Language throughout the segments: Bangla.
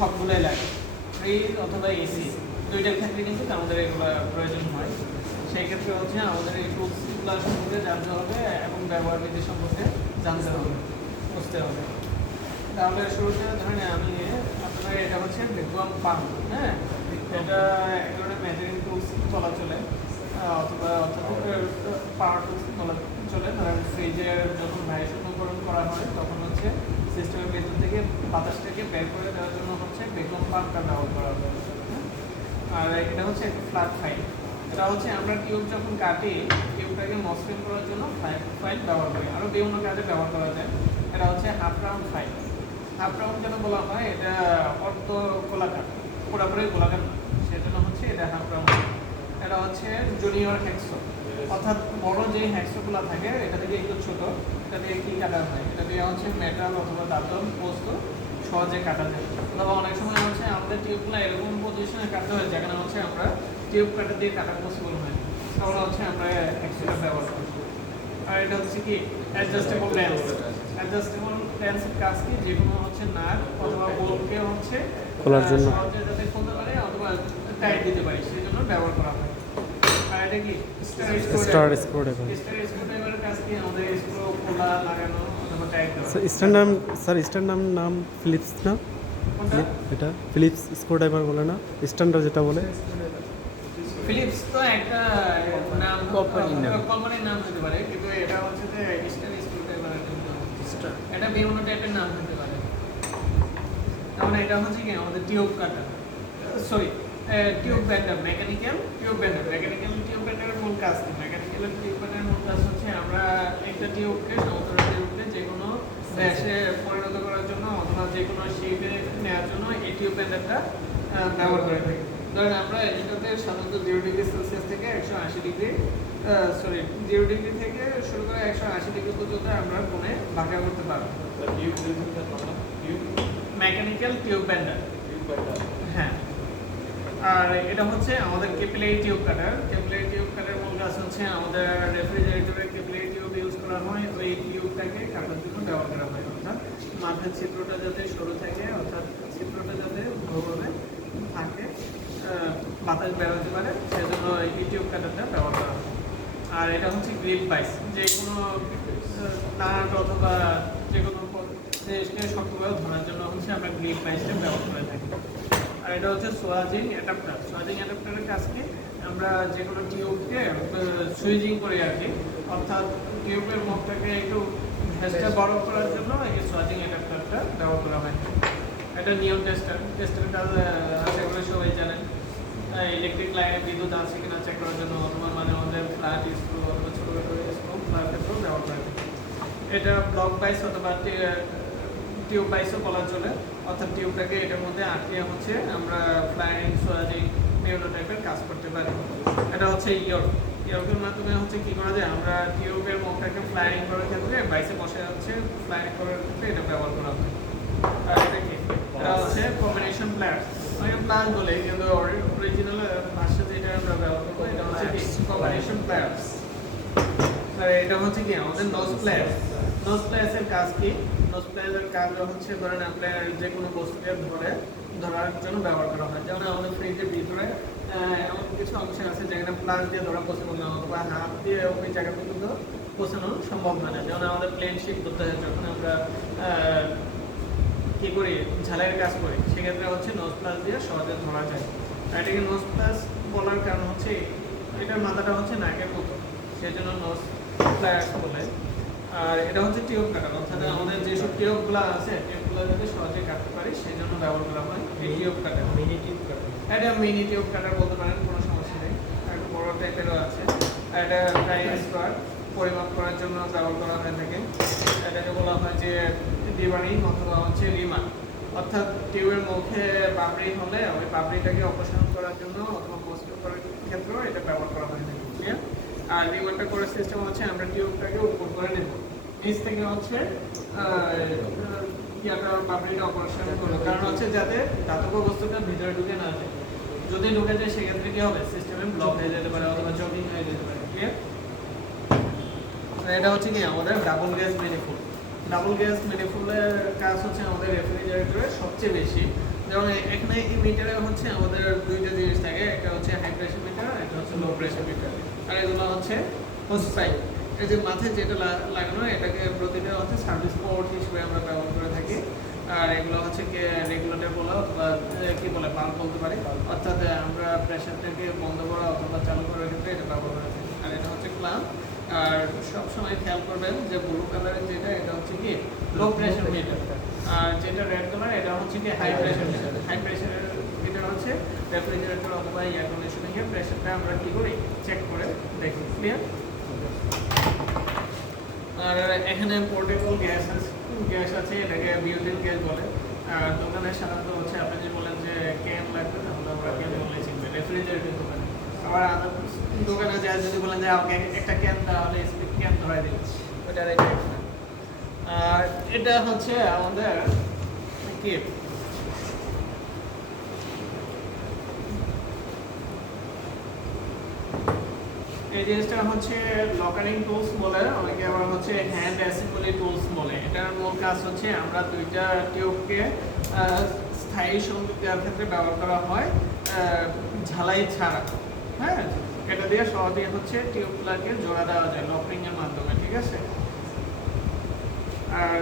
সবগুলোই লাগে। ফ্রিজ অথবা এসি দুইটার ক্ষেত্রে কিন্তু আমাদের এগুলো প্রয়োজন হয়। সেই ক্ষেত্রে হচ্ছে আমাদের এই টুলসগুলো সম্পর্কে জানতে হবে এবং ব্যবহার বিধি সম্পর্কে জানতে হবে বুঝতে হবে। তাহলে শুরুতে ধরেন আমি আপনার এটা হচ্ছে ভ্যাকুয়াম পাম্প হ্যাঁ? এটা এক ধরনের মেজারিং টুলস বলা চলে। আহ, অথবা পাওয়ার টুলস বলা চলে। ধরেন ফ্রিজের যখন ভাইশূন্যকরণ করা হয় তখন হচ্ছে সিস্টেমের ভেতর বাতাসটাকে বের করে দেওয়ার জন্য হচ্ছে ভ্যাকুয়াম পাম্পটা ব্যবহার করা হয় হ্যাঁ? আর এটা হচ্ছে একটা ফ্ল্যাট ফাইল এটা হচ্ছে আমরা টিউব যখন কাটি, টিউবটাকে মসৃণ করার জন্য ফ্ল্যাট ফাইল ব্যবহার করি। আরও বিভিন্ন কাজে ব্যবহার করা যায়। এটা হচ্ছে half round file half round কেন বলা হয়, এটা অর্ধ গোলাকার। পুরোপুরি গোলাকার না। সেজন্য হচ্ছে এটা হাফ রাউন্ড এটা হচ্ছে জুনিয়র হ্যাক্সো অর্থাৎ বড় যে হ্যাক্সোগুলো থাকে, এটা থেকে একটু ছোট। এটা দিয়ে কি কাটা হয়? এটা দিয়ে হচ্ছে মেটাল অথবা দাতন বস্তু সহজে কাটা যায়। অথবা অনেক সময় হচ্ছে আমাদের টিউবগুলো এরকম পজিশনে কাটতে হয় যেখানে হচ্ছে আমরা টিউব কাটা দিয়ে কাটা পসিবল হয়। তাহলে হচ্ছে আমরা হ্যাক্সোটা ব্যবহার করি। আর এটা হচ্ছে কি অ্যাডজাস্টেবল লেন্স অ্যাডজাস্টেবল লেন্সের কাজ কি? যে কোনো হচ্ছে নাট অথবা বোলকে হচ্ছে খোলার জন্য। সহজে যাতে খুলতে পারে অথবা টাইট দিতে পারে সেই জন্য ব্যবহার করা হয়। আর এটা কি? Star star screw driver star স্ক্রুড্রাইভারের কাজ কি? আমাদের স্ক্রু খোলা লাগানো স্টার নাম স্যার স্টার নাম নাম ফিলিপস না এটা ফিলিপস স্ক্রু ড্রাইভার বলে না? স্ট্যান্ডার্ড যেটা বলে? ফিলিপস তো একটা নাম কোম্পানির নাম। কোম্পানির নাম হতে পারে কিন্তু এটা হচ্ছে যে স্টার স্ক্রুড্রাইভারের জন্য। এটা বিভিন্ন টাইপের নাম হতে পারে। তাহলে এটা হচ্ছে কি আমাদের tube cutter. Sorry tube bender mechanical tube bender. Mechanical tube ব্যান্ডারের মূল কাজ কি? মেকানিক্যাল টিউব ব্যান্ডারের মূল কাজ হচ্ছে আমরা একটা টিউবকে সমতল টিউবকে যে কোনো ব্যাসে পরিণত করার জন্য অথবা যে কোনো শেপে নেওয়ার জন্য এই টিউব ব্যান্ডারটা ব্যবহার করে থাকি। ধরেন আমরা এটাতে সাধারণত জিরো ডিগ্রি সেলসিয়াস থেকে একশো আশি ডিগ্রি সরি জিরো ডিগ্রি থেকে শুরু করে একশো আশি ডিগ্রি পর্যন্ত আমরা কোণে ভাগা করতে পারব। Mechanical tube bender. হ্যাঁ। আর এটা হচ্ছে আমাদের কেপিলারি টিউব কাটার কেপিলারি টিউব কাটার মূল কাজ হচ্ছে আমাদের রেফ্রিজারেটরে কেপিলারি টিউব ইউজ করা হয়। ওই টিউবটাকে কাটার জন্য ব্যবহার করা হয়। অর্থাৎ মাথার ছিদ্রটা যাতে সরু থাকে, অর্থাৎ ছিদ্রটা যাতে ভালোভাবে থাকে বাতাস বেরোতে পারে, সেজন্য এই টিউব কাটারটা ব্যবহার করা হয়। আর এটা হচ্ছে গ্রিপ বাইস যে কোনো নাট অথবা যে কোনো জিনিসকে শক্তভাবে ধরার জন্য হচ্ছে আমরা গ্রিপ বাইসটা ব্যবহার করে থাকি। এটা হচ্ছে সোয়াজিং অ্যাডাপ্টার। সোয়াজিং অ্যাডাপ্টারের কাজ কি আমরা যে কোনো টিউবকে সুইজিং করি আর কি। অর্থাৎ টিউবের মুখটাকে একটু ভেসটা বড় করার জন্য এই সোয়াজিং অ্যাডাপ্টারটা ব্যবহার করা হয়। এটা নিয়ম টেস্টার টেস্টার কাজ আশা করি সবাই জানেন ইলেকট্রিক লাইনে বিদ্যুৎ আছে কিনা চেক করার জন্য অথবা মানে আমাদের ফ্ল্যাট স্ক্রু অথবা ছোটো স্ক্রু ফ্ল্যাট ক্ষেত্রেও ব্যবহার করে। এটা ব্লক বাইস অথবা টিউব বাইসও বলা চলে অর্থাৎ টিউবটাকে এটার মধ্যে আটকে হচ্ছে, আমরা ফ্লাইং সোয়াজিং বিভিন্ন টাইপের কাজ করতে পারি। এটা হচ্ছে ইয়র্ক। ইয়র্কের মাধ্যমে হচ্ছে কি করা যায়? আমরা টিউবের মুখটাকে ফ্লাইং করার ক্ষেত্রে বাইসে বসে হচ্ছে ফ্লাইং করার ক্ষেত্রে এটা ব্যবহার করা হয়। আর এটা কি? এটা হচ্ছে কম্বিনেশন প্লাস অনেকে প্লাস বলে, কিন্তু অরিজিনাল ভাষাতে এটা আমরা ব্যবহার করব, এটা হচ্ছে কি? কম্বিনেশন প্লাস এটা হচ্ছে কি? আমাদের নোজ প্লেয়ার নোজ প্লেয়ার্সের কাজ কি? নোজ প্লেয়ারের কাজ হচ্ছে ধরেন আপনার যে কোনো বস্তুকে ধরে, ধরার জন্য ব্যবহার করা হয়। যেমন আমাদের ফ্রিজের ভিতরে এমন কিছু অংশ আছে যেখানে প্লাস দিয়ে ধরা পসিবল না অথবা হাত দিয়ে ওই জায়গা পর্যন্ত পৌঁছানো সম্ভব না যেমন আমাদের প্লেন শিপ করতে হয়, যখন আমরা কি করি ঝালাইয়ের কাজ করি, সেক্ষেত্রে হচ্ছে নোজ প্লাস দিয়ে সহজে ধরা যায়। আর এটাকে নোজ প্লাস বলার কারণ হচ্ছে, এটার মাথাটা হচ্ছে নাকের মতো সেই জন্য নোজ প্লাস বলে। আর এটা হচ্ছে টিউব কাটার অর্থাৎ আমাদের যেসব টিউবগুলো আছে টিউবগুলো যাতে সহজে কাটতে পারি সেই জন্য ব্যবহার করা হয় এই tube cutter. Mini tube cutter. এটা মিনি টিউব কাটার বলতে পারেন কোনো সমস্যা নেই। একটু বড় টাইপেরও আছে। এটা প্রাইম স্কোয়ার পরিমাপ করার জন্য ব্যবহার করা হয়ে থাকে। এটাকে বলা হয় যে ডিবারিং অথবা হচ্ছে রিমা। অর্থাৎ টিউবের মুখে পাপড়ি হলে ওই পাপড়িটাকে অপসারণ করার জন্য অথবা মস্ত করার ক্ষেত্রেও এটা ব্যবহার করা হয়ে থাকে। ঠিক আছে? আর রিমারটা করার সিস্টেম হচ্ছে আমরা টিউবটাকে উপর করে নেব। নিচ থেকে হচ্ছে কারণ হচ্ছে যাতে ধাতব বস্তুটা ভিতরে ঢুকে না যায়। যদি ঢুকে যায়, সেক্ষেত্রে কি হবে? সিস্টেমে ব্লক হয়ে যেতে পারে অথবা জমিং হয়ে যেতে পারে এটা হচ্ছে কি আমাদের double gas manifold double gas মেনিফুলের কাজ হচ্ছে আমাদের রেফ্রিজারেটরে সবচেয়ে বেশি। যেমন এখানে এই মিটারে হচ্ছে আমাদের দুইটা জিনিস থাকে। একটা হচ্ছে হাই প্রেশার মিটার একটা হচ্ছে লো প্রেশার মিটার আর এগুলো হচ্ছে হোস পাইপ এই যে মাথায় যেটা লাগানো এটাকে প্রতিটা হচ্ছে সার্ভিস পোর্ট হিসেবে আমরা ব্যবহার করে থাকি। আর এগুলো হচ্ছে রেগুলেটর বলা এ, কি বলে বাল্ব বলতে পারি। অর্থাৎ আমরা প্রেশারটাকে বন্ধ করা অথবা চালু করার ক্ষেত্রে এটা ব্যবহার করে থাকি। আর এটা হচ্ছে ক্লাম আর সব সময় খেয়াল করবেন যে ব্লু কালারের যেটা এটা হচ্ছে কি লো প্রেশার মিটার আর যেটা রেড কালার এটা হচ্ছে কি হাই প্রেশার মিটার হাই প্রেশারের মিটার হচ্ছে রেফ্রিজারেটর অথবা এয়ার কন্ডিশনিং এর প্রেশারটা আমরা কি করি? চেক করে দেখি। ক্লিয়ার আর এখানে পোর্টেবল গ্যাস আছে গ্যাস আছে, এটাকে বিউটিন গ্যাস বলে। আর সাধারণত হচ্ছে আপনি যে বলেন যে ক্যান লাগবে, তাহলে আমরা ক্যান বলে চিনবে রেফ্রিজারেটর দোকানে। আবার দোকানে যায়, যদি বলেন যে আমাকে একটা ক্যান তাহলে স্পিড ক্যান ধরাই দিবে ওটা আর এটা হচ্ছে আমাদের কি? এই জিনিসটা হচ্ছে লকারিং টুলস বলে, অনেকে আবার হচ্ছে হ্যান্ড অ্যাসেম্বলি টুলস বলে। এটার মূল কাজ হচ্ছে আমরা দুইটা টিউবকে স্থায়ী সংযোগ দেওয়ার ক্ষেত্রে ব্যবহার করা হয় ঝালাই ছাড়া। হ্যাঁ? এটা দিয়ে সহজে হচ্ছে টিউবগুলোকে জোড়া দেওয়া যায় লকারিং এর মাধ্যমে, ঠিক আছে? আর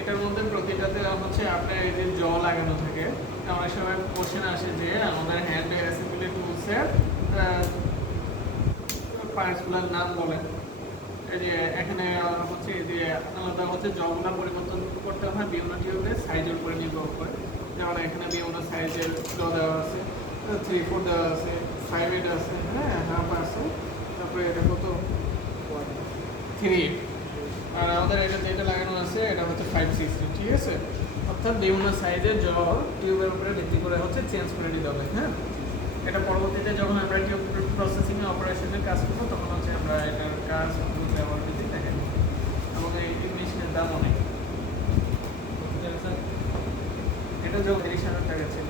এটার মধ্যে প্রতিটাতে হচ্ছে আপনার এই যে জ লাগানো থাকে, অনেক সময় কোশ্চেন আসে যে আমাদের হ্যান্ড অ্যাসেম্বলি টুলসের পার্টসগুলোর নাম বলেন এখানে হচ্ছে যে আলাদা হচ্ছে জগুলা পরিবর্তন করতে হয়, বিভিন্ন টিউবের সাইজের উপরে নির্ভর করে। যেমন এখানে বিভিন্ন সাইজের জ দেওয়া আছে থ্রি ফোর দেওয়া আছে ফাইভ এইট আছে হ্যাঁ হাফ আছে। তারপরে এটা কত? থ্রি আর আমাদের এটা যেটা লাগানো আছে, এটা হচ্ছে ফাইভ সিক্সটি ঠিক আছে? অর্থাৎ বিভিন্ন সাইজের জ টিউবের উপরে ভিত্তি করে হচ্ছে চেঞ্জ করে দিতে হবে হ্যাঁ? এটা পরবর্তীতে যখন আমরা টিউব প্রসেসিং এ অপারেশনের কাজ করব, তখন হচ্ছে আমরা এটার কাজ ব্যবহার করতে এবং এই মেশিনের দাম অনেক। এটা যখন তিরিশ হাজার টাকা ছিল।